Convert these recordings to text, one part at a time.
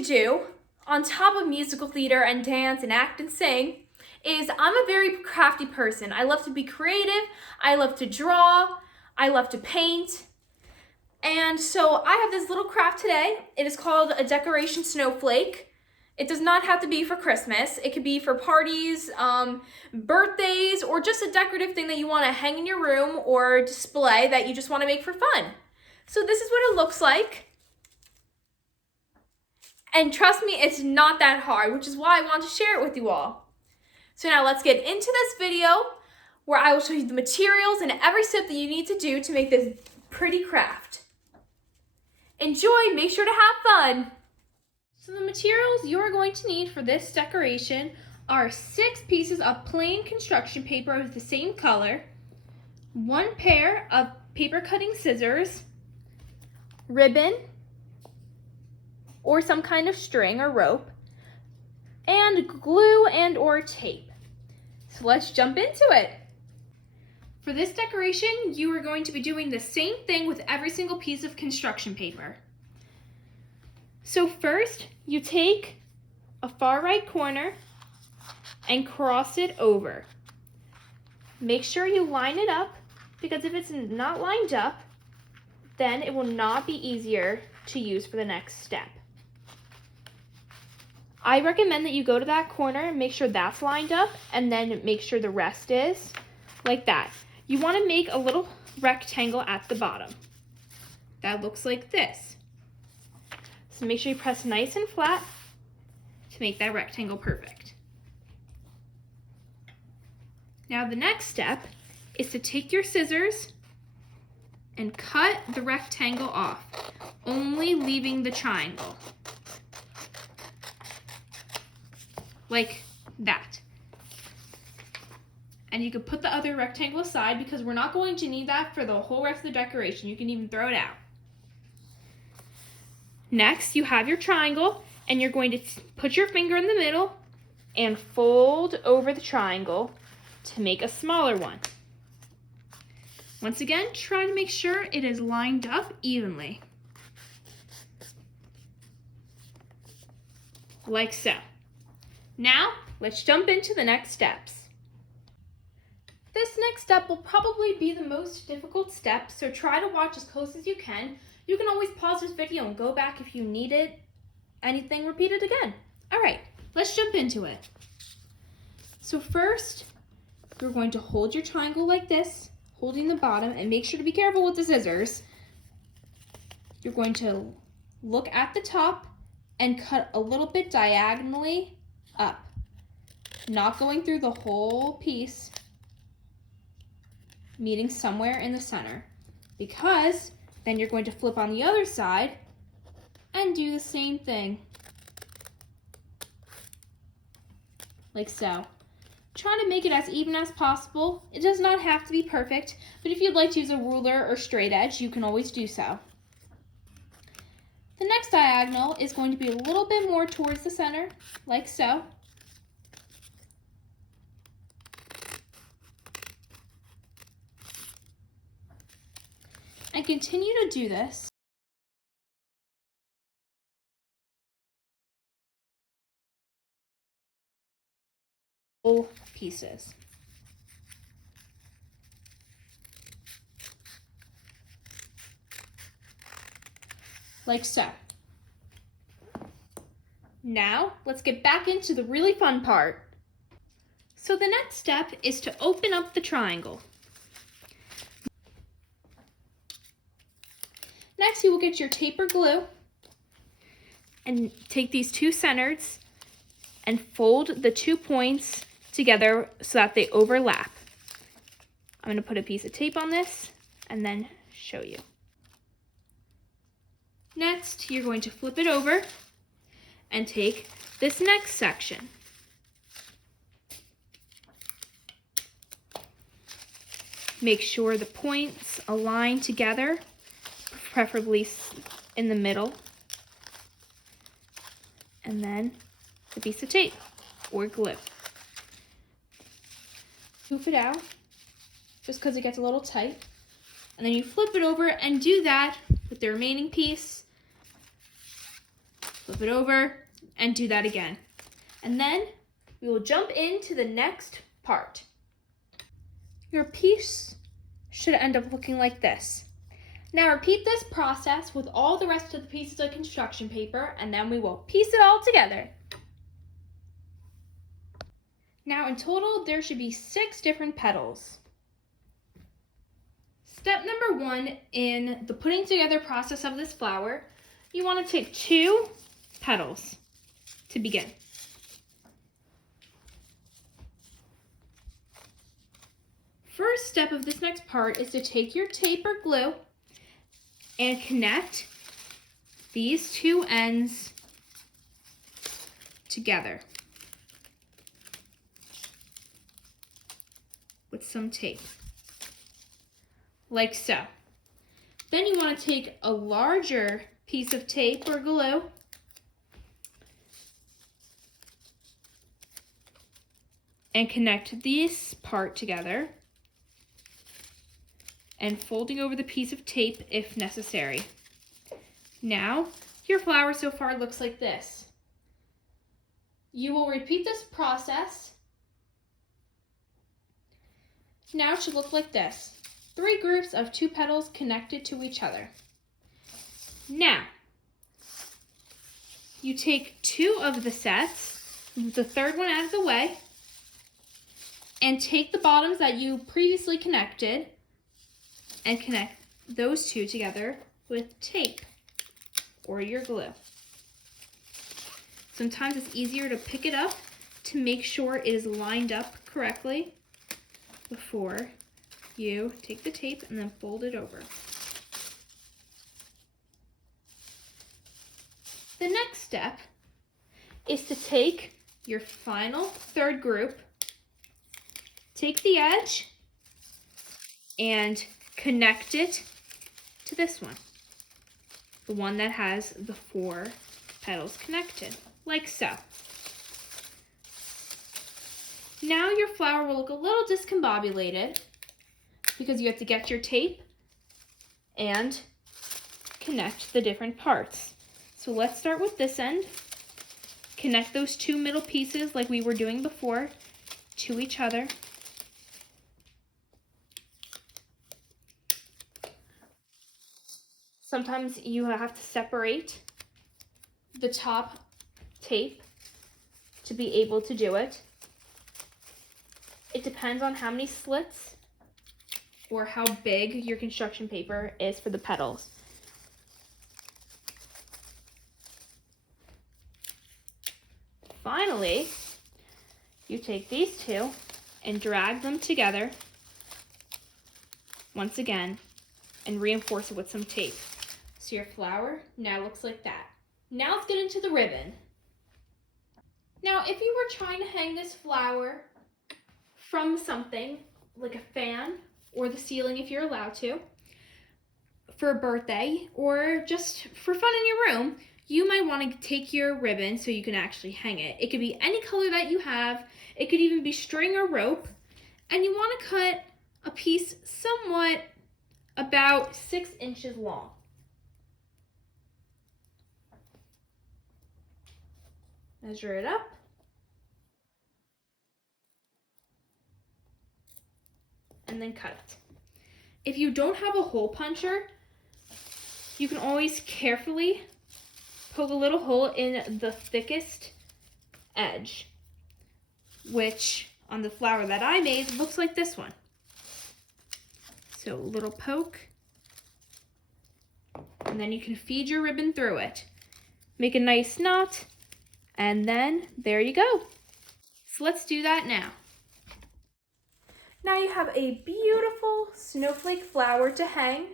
to do, on top of musical theater and dance and act and sing, is I'm a very crafty person. I love to be creative, I love to draw, I love to paint. And so I have this little craft today. It is called a decoration snowflake. It does not have to be for Christmas. It could be for parties, birthdays, or just a decorative thing that you want to hang in your room or display that you just want to make for fun. So this is what it looks like. And trust me, it's not that hard, which is why I want to share it with you all. So now let's get into this video where I will show you the materials and every step that you need to do to make this pretty craft. Enjoy, make sure to have fun. So the materials you are going to need for this decoration are 6 pieces of plain construction paper of the same color, 1 pair of paper cutting scissors, ribbon, or some kind of string or rope, and glue and or tape. So let's jump into it. For this decoration, you are going to be doing the same thing with every single piece of construction paper. So first, you take a far right corner and cross it over. Make sure you line it up, because if it's not lined up, then it will not be easier to use for the next step. I recommend that you go to that corner and make sure that's lined up, and then make sure the rest is, like that. You want to make a little rectangle at the bottom. That looks like this. So make sure you press nice and flat to make that rectangle perfect. Now the next step is to take your scissors and cut the rectangle off, only leaving the triangle. Like that. And you can put the other rectangle aside because we're not going to need that for the whole rest of the decoration. You can even throw it out. Next, you have your triangle, and you're going to put your finger in the middle and fold over the triangle to make a smaller one. Once again, try to make sure it is lined up evenly. Like so. Now, let's jump into the next steps. This next step will probably be the most difficult step, so try to watch as close as you can. You can always pause this video and go back if you need anything repeated again. All right, let's jump into it. So first, you're going to hold your triangle like this, holding the bottom, and make sure to be careful with the scissors. You're going to look at the top and cut a little bit diagonally up, not going through the whole piece, meeting somewhere in the center, because then you're going to flip on the other side and do the same thing, like so. Try to make it as even as possible. It does not have to be perfect, but if you'd like to use a ruler or straight edge, you can always do so. The next diagonal is going to be a little bit more towards the center, like so. And continue to do this. Whole pieces. Like so. Now, let's get back into the really fun part. So the next step is to open up the triangle. Next, you will get your tape or glue and take these 2 centers and fold the 2 points together so that they overlap. I'm going to put a piece of tape on this and then show you. Next, you're going to flip it over and take this next section. Make sure the points align together, preferably in the middle. And then a piece of tape or glue. Poof it out, just because it gets a little tight. And then you flip it over and do that with the remaining piece. Flip flip it over, and do that again. And then we will jump into the next part. Your piece should end up looking like this. Now repeat this process with all the rest of the pieces of construction paper, and then we will piece it all together. Now in total, there should be 6 different petals. Step number 1 in the putting together process of this flower, you want to take 2 petals to begin. First step of this next part is to take your tape or glue and connect these 2 ends together with some tape, like so. Then you want to take a larger piece of tape or glue and connect this part together and folding over the piece of tape if necessary. Now, your flower so far looks like this. You will repeat this process. Now it should look like this. 3 groups of 2 petals connected to each other. Now, you take 2 of the sets, move the 3rd one out of the way, and take the bottoms that you previously connected and connect those 2 together with tape or your glue. Sometimes it's easier to pick it up to make sure it is lined up correctly before you take the tape and then fold it over. The next step is to take your final 3rd group, take the edge, and connect it to this one, the one that has the 4 petals connected, like so. Now your flower will look a little discombobulated because you have to get your tape and connect the different parts. So let's start with this end. Connect those 2 middle pieces like we were doing before to each other. Sometimes you have to separate the top tape to be able to do it. It depends on how many slits or how big your construction paper is for the petals. Finally, you take these 2 and drag them together once again and reinforce it with some tape. So your flower now looks like that. Now let's get into the ribbon. Now if you were trying to hang this flower from something like a fan or the ceiling if you're allowed to, for a birthday or just for fun in your room, you might want to take your ribbon so you can actually hang it. It could be any color that you have. It could even be string or rope. And you want to cut a piece somewhat about 6 inches long. Measure it up. And then cut it. If you don't have a hole puncher, you can always carefully poke a little hole in the thickest edge, which on the flower that I made looks like this one. So a little poke, and then you can feed your ribbon through it. Make a nice knot, and then there you go. So let's do that now. Now you have a beautiful snowflake flower to hang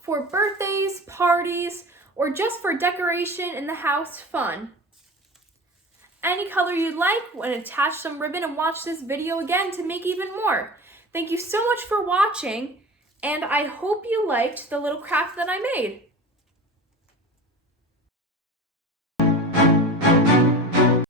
for birthdays, parties, or just for decoration in the house fun. Any color you'd like, and attach some ribbon and watch this video again to make even more. Thank you so much for watching, and I hope you liked the little craft that I made.